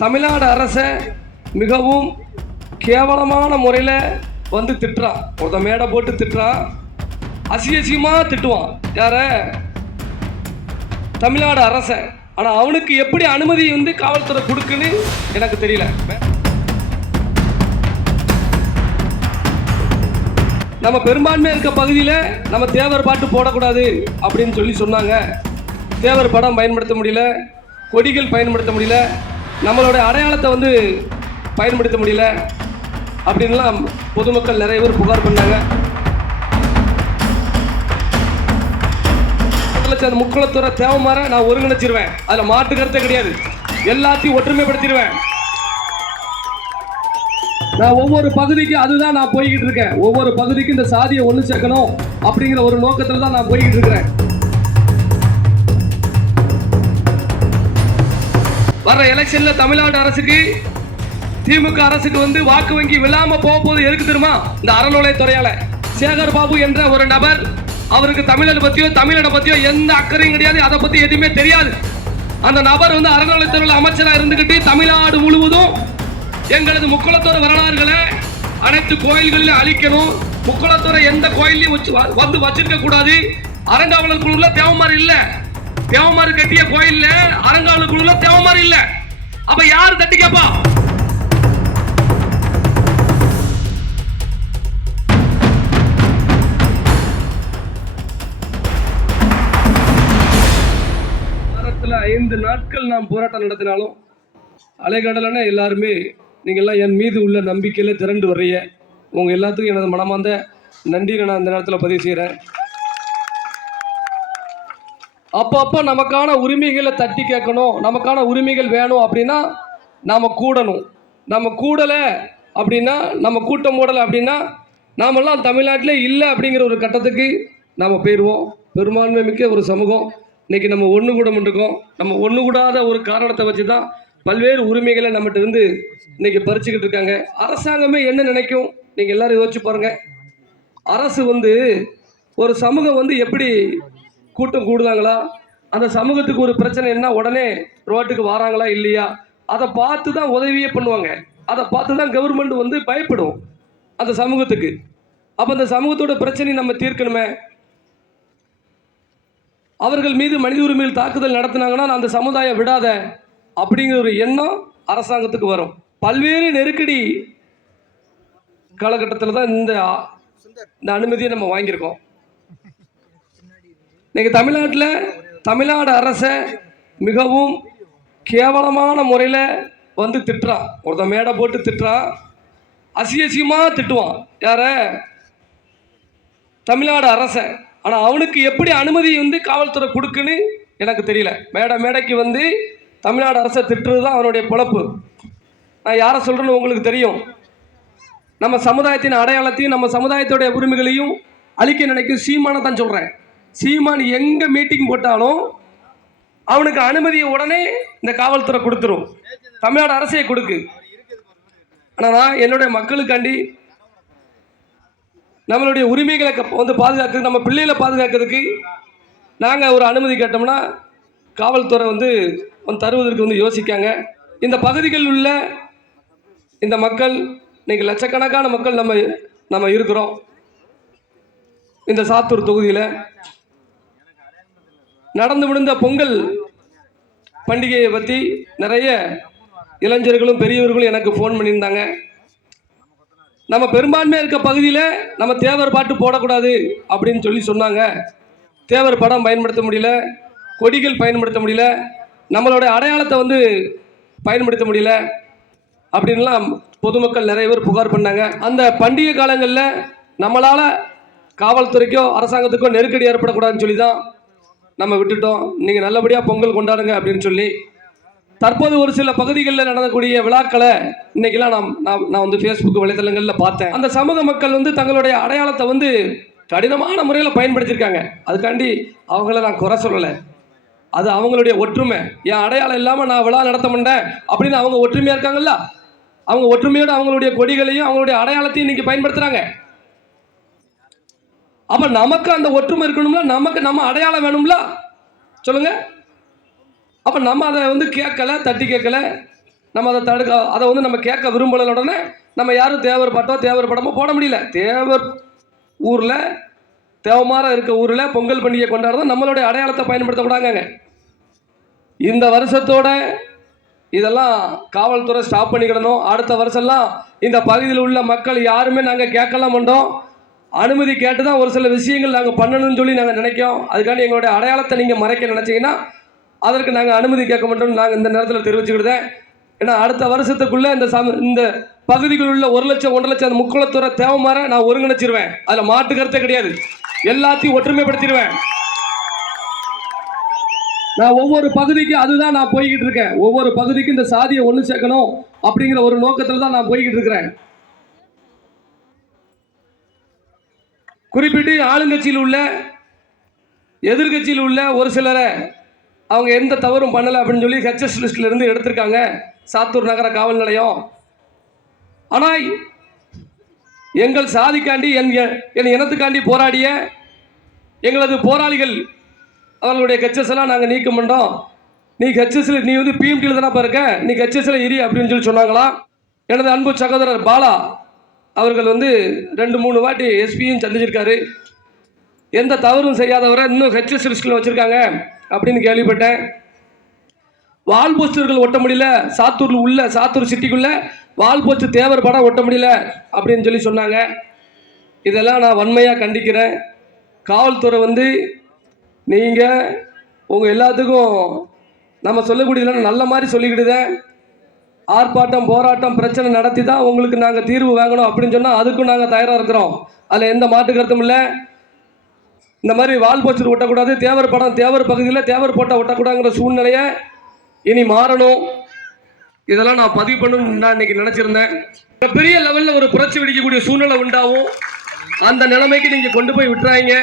தமிழ்நாடு அரசை மிகவும் கேவலமான முறையில் வந்து திட்டுறான். ஒருத்த மேடை போட்டு திட்டுறான், அசியசியமாக திட்டுவான். யார? தமிழ்நாடு அரசை. ஆனால் அவனுக்கு எப்படி அனுமதி வந்து காவல்துறை கொடுக்குன்னு எனக்கு தெரியல. நம்ம பெரும்பான்மை இருக்க பகுதியில் நம்ம தேவர் பாட்டு போடக்கூடாது அப்படின்னு சொல்லி சொன்னாங்க. தேவர் படம் பயன்படுத்த முடியல, கொடிகள் பயன்படுத்த முடியல, நம்மளோட அடையாளத்தை வந்து பயன்படுத்த முடியல அப்படின்லாம் பொதுமக்கள் நிறைய பேர் புகார் பண்ணாங்க. அந்த முக்குளத்தூரை தேவமாற நான் ஒருங்கிணைச்சிருவேன், அதில் மாட்டு கருத்தை கிடையாது. எல்லாத்தையும் ஒற்றுமைப்படுத்திடுவேன். நான் ஒவ்வொரு பகுதிக்கு அதுதான் நான் போய்கிட்டு இருக்கேன். ஒவ்வொரு பகுதிக்கும் இந்த சாதியை ஒன்று சேர்க்கணும் அப்படிங்கிற ஒரு நோக்கத்தில் தான் நான் போய்கிட்டு இருக்கிறேன். வர்ற எலெக்ஷன்ல தமிழ்நாடு அரசுக்கு, திமுக அரசுக்கு வந்து வாக்கு வங்கி விழாம போகும்போது எதுக்கு தெரியுமா? இந்த அறநிலையத்துறையால சேகர் பாபு என்ற ஒரு நபர், அவருக்கு தமிழனை பத்தியோ எந்த அக்கறையும் கிடையாது, அதை பத்தி எதுவுமே தெரியாது. அந்த நபர் வந்து அறநிலையத்துறையில் அமைச்சராக இருந்துகிட்டு தமிழ்நாடு முழுவதும் எங்களது முக்குளத்தோர வரலாறுகளை அனைத்து கோயில்களிலும் அழிக்கணும், முக்குளத்தோர எந்த கோயிலையும் வந்து வச்சிருக்க கூடாது, அறங்காவலர் குழுல தேவமாறு இல்ல, தேவமாறு கட்டிய கோயில்ல அறங்காவலர் குழுல தேவமாறு இல்ல. அப்ப யாரு தட்டி கேப்பா? வாரத்துல 5 நாட்கள் நாம் போராட்டம் நடத்தினாலும் அலைகடலான எல்லாருமே நீங்கள்லாம் என் மீது உள்ள நம்பிக்கையில் திரண்டு வர்றீங்க. உங்கள் எல்லாத்துக்கும் எனது மனமார்ந்த நன்றியை நான் இந்த நேரத்தில் பதிவு செய்கிறேன். அப்பப்போ நமக்கான உரிமைகளை தட்டி கேட்கணும், நமக்கான உரிமைகள் வேணும் அப்படின்னா நாம் கூடணும். நம்ம கூடலை அப்படின்னா, நம்ம கூட்டம் போடலை அப்படின்னா நாமெல்லாம் தமிழ்நாட்டிலே இல்லை அப்படிங்கிற ஒரு கட்டத்துக்கு நாம் போயிடுவோம். பெரும்பான்மை மிக்க ஒரு சமூகம் இன்றைக்கி நம்ம ஒன்று கூட இருக்கோம். நம்ம ஒன்று கூடாத ஒரு காரணத்தை வச்சு தான் பல்வேறு உரிமைகளை நம்மகிட்ட இருந்து இன்னைக்கு பறிச்சுக்கிட்டு இருக்காங்க. அரசாங்கமே என்ன நினைக்கும் நீங்கள் எல்லாரும் யோசிச்சு பாருங்க. அரசு வந்து ஒரு சமூகம் வந்து எப்படி கூட்டம் கூடுதாங்களா, அந்த சமூகத்துக்கு ஒரு பிரச்சனை என்ன உடனே ரோட்டுக்கு வராங்களா இல்லையா, அதை பார்த்து தான் உதவியே பண்ணுவாங்க. அதை பார்த்து தான் கவர்மெண்ட் வந்து பயப்படும் அந்த சமூகத்துக்கு. அப்போ அந்த சமூகத்தோட பிரச்சனை நம்ம தீர்க்கணுமே. அவர்கள் மீது மனித உரிமையில் தாக்குதல் நடத்தினாங்கன்னா அந்த சமுதாயம் விடாத அப்படிங்கிற ஒரு எண்ணம் அரசாங்கத்துக்கு வரும். பல்வேறு நெருக்கடி காலகட்டத்தில் தான் இந்த அனுமதியை நம்ம வாங்கியிருக்கோம். இன்னைக்கு தமிழ்நாடு அரசை மிகவும் கேவலமான முறையில் வந்து திட்டுறான். ஒருத்த மேடை போட்டு திட்டுறான், அசியசியமாக திட்டுவான். யார? தமிழ்நாடு அரசை. ஆனால் அவனுக்கு எப்படி அனுமதி வந்து காவல்துறை கொடுக்குன்னு எனக்கு தெரியல. மேடைக்கு வந்து தமிழ்நாடு அரசை திட்டுறது தான் அவனுடைய பொழப்பு. நான் யாரை சொல்கிறேன்னு உங்களுக்கு தெரியும். நம்ம சமுதாயத்தின் அடையாளத்தையும் நம்ம சமுதாயத்துடைய உரிமைகளையும் அழிக்க நினைக்கும் சீமானை தான் சொல்கிறேன். சீமான் எங்கே மீட்டிங் போட்டாலும் அவனுக்கு அனுமதியை உடனே இந்த காவல்துறை கொடுத்துரும், தமிழ்நாடு அரசையை கொடுக்கு. ஆனால் நான் என்னுடைய மக்களுக்காண்டி நம்மளுடைய உரிமைகளை வந்து பாதுகாக்கிறதுக்கு, நம்ம பிள்ளைகளை பாதுகாக்கிறதுக்கு நாங்கள் ஒரு அனுமதி கேட்டோம்னா காவல்துறை வந்து தருவதற்கு வந்து யோசிக்காங்க. இந்த பகுதிகளில் உள்ள இந்த மக்கள் இன்னைக்கு லட்சக்கணக்கான மக்கள் நம்ம இருக்கிறோம். இந்த சாத்தூர் தொகுதியில் நடந்து முடிந்த பொங்கல் பண்டிகையை பற்றி நிறைய இளைஞர்களும் பெரியவர்களும் எனக்கு ஃபோன் பண்ணியிருந்தாங்க. நம்ம பெரும்பான்மை இருக்க பகுதியில் நம்ம தேவர் பாட்டு போடக்கூடாது அப்படின்னு சொல்லி சொன்னாங்க. தேவர் படம் பயன்படுத்த முடியல, கொடிகள் பயன்படுத்த முடியல, நம்மளோட அடையாளத்தை வந்து பயன்படுத்த முடியல அப்படின்லாம் பொதுமக்கள் நிறைய பேர் புகார் பண்ணாங்க. அந்த பண்டிகை காலங்களில் நம்மளால் காவல்துறைக்கோ அரசாங்கத்துக்கோ நெருக்கடி ஏற்படக்கூடாதுன்னு சொல்லி தான் நம்ம விட்டுட்டோம். நீங்கள் நல்லபடியாக பொங்கல் கொண்டாடுங்க அப்படின்னு சொல்லி. தற்போது ஒரு சில பகுதிகளில் நடக்கக்கூடிய விழாக்களை இன்னைக்கெல்லாம் நான் வந்து ஃபேஸ்புக் வலைதளங்களில் பார்த்தேன். அந்த சமூக மக்கள் வந்து தங்களுடைய அடையாளத்தை வந்து கடினமான முறையில் பயன்படுத்தியிருக்காங்க. அதுக்காண்டி அவங்கள நான் குறை சொல்லலை, அது அவங்களுடைய ஒற்றுமை. என் அடையாளம் இல்லாமல் நான் விழா நடத்த மாட்டேன் அப்படின்னு அவங்க ஒற்றுமையாக இருக்காங்கல்ல, அவங்க ஒற்றுமையோடு அவங்களுடைய கொடிகளையும் அவங்களுடைய அடையாளத்தையும் இன்னைக்கு பயன்படுத்துகிறாங்க. அப்ப நமக்கு அந்த ஒற்றுமை இருக்கணும்ல, நமக்கு நம்ம அடையாளம் வேணும்ல, சொல்லுங்க. அப்ப நம்ம அதை வந்து கேட்கல, தட்டி கேட்கல. நம்ம அதை அதை வந்து நம்ம கேட்க விரும்பல உடனே நம்ம யாரும் தேவர் பாட்டோ தேவர் படமோ போட முடியல. தேவர் ஊரில் தேவமாரம் இருக்க ஊரில் பொங்கல் பண்டிகை கொண்டாடுறதும் நம்மளுடைய அடையாளத்தை பயன்படுத்தக்கூடாங்க. இந்த வருஷத்தோட இதெல்லாம் காவல்துறை ஸ்டாப் பண்ணிக்கிடணும். அடுத்த வருஷம்லாம் இந்த பகுதியில் உள்ள மக்கள் யாருமே நாங்கள் கேட்கலாம் மாட்டோம். அனுமதி கேட்டு தான் ஒரு சில விஷயங்கள் நாங்கள் பண்ணணும்னு சொல்லி நாங்கள் நினைக்கோம். அதுக்காண்டி எங்களுடைய அடையாளத்தை நீங்கள் மறைக்க நினச்சிங்கன்னா அதற்கு நாங்கள் அனுமதி கேட்க மாட்டோம்னு நாங்கள் இந்த நேரத்தில் தெரிவிச்சுக்கிட்டேன். ஏன்னா அடுத்த வருஷத்துக்குள்ளே இந்த பகுதிகளில் உள்ள 1 லட்சம் 1.5 லட்சம் அந்த முக்குளத்துறை தேவமாற நான் ஒருங்கிணைச்சிருவேன். அதில் மாட்டு கருத்தே கிடையாது. எல்லாத்தையும் ஒற்றுமைப்படுத்திடுவேன். நான் ஒவ்வொரு பகுதிக்கு அதுதான் நான் போய்கிட்டு இருக்கேன். ஒவ்வொரு பகுதிக்கும் இந்த சாதியை ஒன்று சேர்க்கணும் அப்படிங்கிற ஒரு நோக்கத்தில் தான் நான் போய்கிட்டு இருக்கிறேன். குறிப்பிட்டு ஆளுங்கட்சியில் உள்ள எதிர்கட்சியில் உள்ள ஒரு சிலரை அவங்க எந்த தவறும் பண்ணலை அப்படின்னு சொல்லி ஹெச்எஸ் லிஸ்ட்ல இருந்து எடுத்திருக்காங்க சாத்தூர் நகர காவல் நிலையம். ஆனால் எங்கள் சாதிக்காண்டி என் இனத்துக்காண்டி போராடிய எங்களது போராளிகள் அவர்களுடைய ஹெச்எஸ் எல்லாம் நாங்கள் நீக்க மாட்டோம். நீ ஹெச்எஸ்ல நீ வந்து பிஎம்டியில் தானே இருக்க, நீ ஹெச்எஸ்ல இரி அப்படின்னு சொல்லி சொன்னாங்களாம். எனது அன்பு சகோதரர் பாலா அவர்கள் வந்து 2-3 வாட்டி எஸ்பியும் சந்திச்சிருக்காரு. எந்த தவறும் செய்யாதவரை இன்னும் ஹெச்எஸ் லிஸ்டில் வச்சுருக்காங்க அப்படின்னு கேள்விப்பட்டேன். வால் போஸ்டர்கள் ஒட்ட முடியல, சாத்தூரில் உள்ள சாத்தூர் சிட்டிக்குள்ளே வால் போஸ்டர் தேவர் படம் ஒட்ட முடியல அப்படின்னு சொல்லி சொன்னாங்க. இதெல்லாம் நான் வன்மையாக கண்டிக்கிறேன். காவல்துறை வந்து நீங்கள் உங்கள் எல்லாத்துக்கும் நம்ம சொல்லக்கூடியதெல்லாம் நல்ல மாதிரி சொல்லிக்கிட்டுதேன். ஆர்ப்பாட்டம் போராட்டம் பிரச்சனை நடத்தி தான் உங்களுக்கு நாங்கள் தீர்வு வாங்கணும் அப்படின்னு சொன்னால் அதுக்கும் நாங்கள் தயாராக இருக்கிறோம். அதில் எந்த மாட்டு கருத்தும் இல்லை. இந்த மாதிரி வால் போஸ்டர் ஒட்டக்கூடாது, தேவர் படம் தேவர் பகுதியில் தேவர் போட்டால் ஒட்டக்கூடாதுங்கிற சூழ்நிலையை இனி மாறணும். இதெல்லாம் நான் பதிவு பண்ணணும்னு நான் இன்னைக்கு நினச்சிருந்தேன். பெரிய லெவலில் ஒரு புரட்சி வெடிக்கக்கூடிய சூழ்நிலை உண்டாகும். அந்த நிலைமைக்கு நீங்கள் கொண்டு போய் விட்டுறாங்க.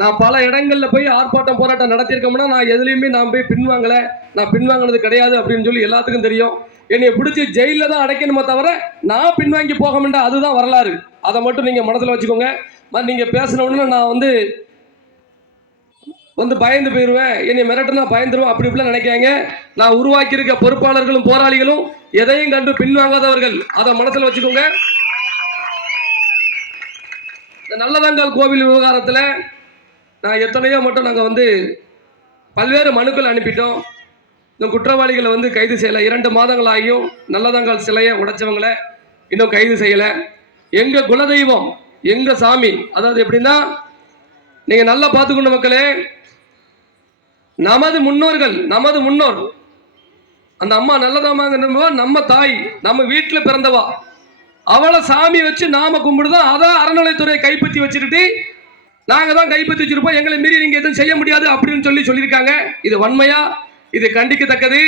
நான் பல இடங்களில் போய் ஆர்ப்பாட்டம் போராட்டம் நடத்தியிருக்கோம்னா நான் எதுலேயுமே நான் போய் பின்வாங்கலை. நான் பின்வாங்கினது கிடையாது அப்படின்னு சொல்லி எல்லாத்துக்கும் தெரியும். என்னை பிடிச்சி ஜெயிலில் தான் அடைக்கணுமே தவிர நான் பின்வாங்கி போக மாட்டேன். அதுதான் வரலாறு. அதை மட்டும் நீங்கள் மனசில் வச்சுக்கோங்க. நீங்கள் பேசினோன்னு நான் வந்து பயந்து போயிடுவேன், என்னை மிரட்டுனா பயந்துருவேன் அப்படி இப்படிலாம் நினைக்காங்க. நான் உருவாக்கியிருக்க பொறுப்பாளர்களும் போராளிகளும் எதையும் கண்டு பின்வாங்காதவர்கள். அதை மனசில் வச்சுக்கோங்க. இந்த நல்லதங்கால் கோவில் விவகாரத்தில் நான் எத்தனையோ மட்டும் நாங்கள் வந்து பல்வேறு மனுக்கள் அனுப்பிட்டோம். இந்த குற்றவாளிகளை வந்து கைது செய்யலை. 2 மாதங்கள் ஆகியும் நல்லதங்கால் சிலையை உடைச்சவங்களை இன்னும் கைது செய்யலை. எங்கள் குலதெய்வம் எங்கள் சாமி, அதாவது எப்படின்னா நீங்கள் நல்லா பார்த்துக்கணும் மக்களே, நமது முன்னோர் அந்த அம்மா நல்லதாமாங்க நம்ம தாய், நம்ம வீட்டில் பிறந்தவா, அவளை சாமி வச்சு நாம கும்பிடுதான். அதான் அறநிலைத்துறையை கைப்பற்றி வச்சுக்கிட்டு நாங்கள் தான் கைப்பற்றி வச்சிருப்போம், எங்களை மீறி நீங்கள் எதுவும் செய்ய முடியாது அப்படின்னு சொல்லியிருக்காங்க. இது வன்மையா, இது கண்டிக்கத்தக்கது.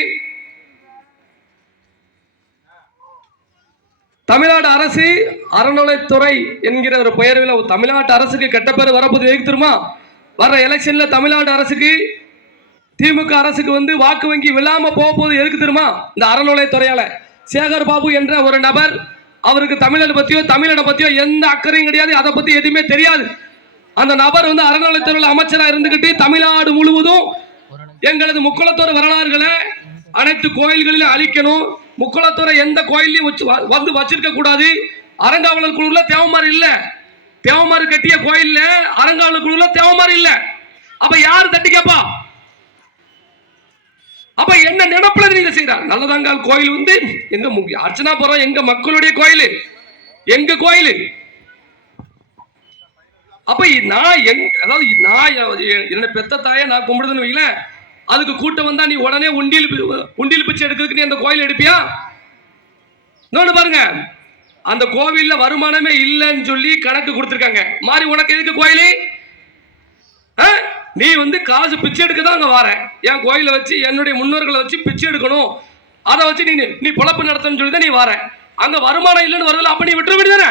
தமிழ்நாடு அரசு அறநிலைத்துறை என்கிற ஒரு பெயரில் தமிழ்நாட்டு அரசுக்கு கெட்ட பேர் வரப்போது எதுக்கு தெரியுமா? வர்ற எலெக்ஷன்ல தமிழ்நாடு அரசுக்கு திமுக அரசுக்கு வந்து வாக்கு வங்கி விழாம போகும்போது எதுக்கு தெரியுமா? இந்த அறநிலைத்துறையால சேகர் பாபு என்ற ஒரு நபர், அவருக்கு தமிழனை பத்தியோ எந்த அக்கறையும் கிடையாது, அதை பத்தி எதுவுமே தெரியாது. அந்த நபர் வந்து அறநிலைத்துறையில் அமைச்சராக இருந்துகிட்டு தமிழ்நாடு முழுவதும் எங்களது முக்குளத்தோர் வரலாறுகளை அனைத்து கோயில்களிலும் அழிக்கணும், முக்குளத்தோரை எந்த கோயிலையும் வந்து வச்சிருக்க கூடாது, அறங்காவலர் குழுல தேவமாறு இல்ல, தேவமாறு கட்டிய கோயில்ல அறங்காவலர் குழுல தேவமாறு இல்ல. அப்ப யாரு தட்டி கேப்பா? அப்ப என்ன நினைப்புல நீங்க செய்யறாங்க? நல்லதங்கால் கோயில் வந்து எங்க முக்கிய அர்ச்சனாபுரம் எங்க மக்களுடைய கோயில், எங்க கோயில். அப்ப நான் என்ன பெத்த தாயை நான் கும்பிடுதுன்னு வைக்கல, அதுக்கு கூட்டம் வந்தா நீ உடனே உண்டியல் பிச்சை எடுக்கிறதுக்கு நீ அந்த கோயில் எடுப்பியா? இன்னொன்னு பாருங்க, அந்த கோவில்ல வருமானமே இல்லைன்னு சொல்லி கணக்கு கொடுத்துருக்காங்க. மாறி உனக்கு எதுக்கு கோயில்? நீ வந்து காசு பிச்சை எடுக்க தான் அங்க வர, என் கோயிலை வச்சு என்னுடைய முன்னோர்களை வச்சு பிச்சை எடுக்கணும், அதை வச்சு நீ பொழப்பு நடத்தணும்னு சொல்லி தான் நீ வர. அங்க வருமானம் இல்லைன்னு வருதுல, அப்ப நீ விட்டுற வேண்டியதானே?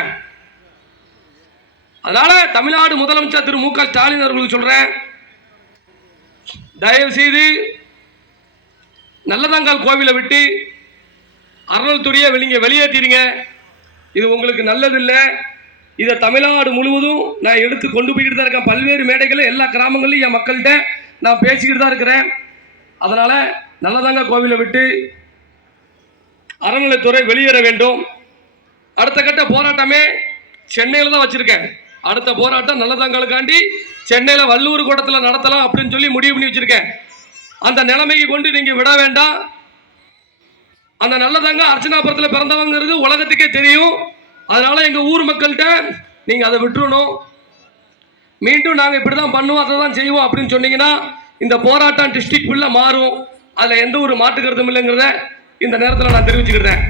அதனால தமிழ்நாடு முதலமைச்சர் திரு மு.க. ஸ்டாலின் அவர்களுக்கு சொல்றேன், தயவு செய்து நல்லதங்கால் கோவிலை விட்டு அறநிலைத்துறையை வெளியேற்றிடுங்க. இது உங்களுக்கு நல்லது இல்லை. இதை தமிழ்நாடு முழுவதும் நான் எடுத்து கொண்டு போய்கிட்டு தான் இருக்கேன். பல்வேறு மேடைகளில் எல்லா கிராமங்கள்லையும் என் மக்கள்கிட்ட நான் பேசிக்கிட்டு தான் இருக்கிறேன். அதனால நல்லதங்கால் கோவிலை விட்டு அறநிலைத்துறை வெளியேற வேண்டும். அடுத்த கட்ட போராட்டமே சென்னையில் தான் வச்சிருக்கேன். அடுத்த போராட்டம் நல்லதங்களுக்காண்டி சென்னையில் வள்ளூர் கூடத்தில் நடத்தலாம் அப்படின்னு சொல்லி முடிவு பண்ணி வச்சிருக்கேன். அந்த நிலைமைக்கு கொண்டு நீங்க விட வேண்டாம். அந்த நல்லதங்க அர்ச்சனாபுரத்தில் பிறந்தவங்கிறது உலகத்துக்கே தெரியும். அதனால எங்க ஊர் மக்கள்கிட்ட நீங்க அதை விட்டுறணும். மீண்டும் நாங்கள் இப்படி தான் பண்ணுவோம், அதை தான் செய்வோம் அப்படின்னு சொன்னீங்கன்னா இந்த போராட்டம் டிஸ்ட்ரிக்ட் ஃபுல்லாக மாறும். அதில் எந்த ஒரு மாற்று கருத்தும் இல்லைங்கிறத இந்த நேரத்தில் நான் தெரிவிச்சுக்கிறேன்.